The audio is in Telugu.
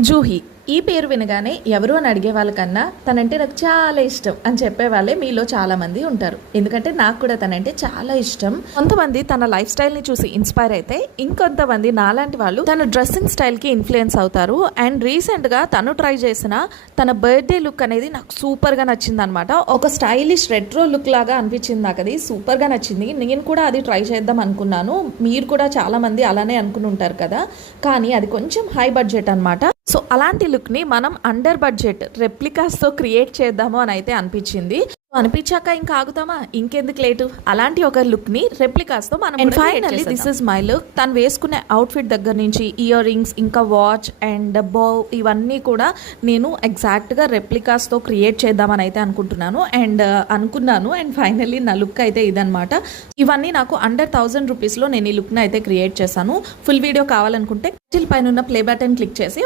జూహీ ఈ పేరు వినగానే ఎవరు అని అడిగే వాళ్ళకన్నా తనంటే నాకు చాలా ఇష్టం అని చెప్పే వాళ్ళే మీలో చాలా మంది ఉంటారు. ఎందుకంటే నాకు కూడా తనంటే చాలా ఇష్టం. కొంతమంది తన లైఫ్ స్టైల్ ని చూసి ఇన్స్పైర్ అయితే, ఇంకొంతమంది నాలాంటి వాళ్ళు తన డ్రెస్సింగ్ స్టైల్ కి ఇన్ఫ్లుయెన్స్ అవుతారు. అండ్ రీసెంట్ గా తను ట్రై చేసిన తన బర్త్డే లుక్ అనేది నాకు సూపర్ గా నచ్చింది అనమాట. ఒక స్టైలిష్ రెట్రో లుక్ లాగా అనిపించింది. నాకు అది సూపర్ గా నచ్చింది. నేను కూడా అది ట్రై చేద్దాం అనుకున్నాను. మీరు కూడా చాలా మంది అలానే అనుకుని ఉంటారు కదా, కానీ అది కొంచెం హై బడ్జెట్ అనమాట. సో అలాంటి లుక్ని మనం అండర్ బడ్జెట్ రెప్లికాస్తో క్రియేట్ చేద్దాము అని అయితే అనిపించింది. అనిపించాక ఇంకా ఆగుతామా, ఇంకెందుకు లేటు, అలాంటి ఒక లుక్ని రెప్లికాస్తో మనం. And finally this is my look. తను వేసుకునే అవుట్ఫిట్ దగ్గర నుంచి ఇయర్ రింగ్స్, ఇంకా వాచ్ అండ్ బౌ, ఇవన్నీ కూడా నేను ఎగ్జాక్ట్గా రెప్లికాస్తో క్రియేట్ చేద్దామని అయితే అనుకుంటున్నాను అండ్ ఫైనల్లీ నా లుక్ అయితే ఇదనమాట. ఇవన్నీ నాకు అండర్ 1000 రూపీస్లో నేను ఈ లుక్ని అయితే క్రియేట్ చేశాను. ఫుల్ వీడియో కావాలనుకుంటే పైన ఉన్న ప్లే బటన్ క్లిక్ చేసి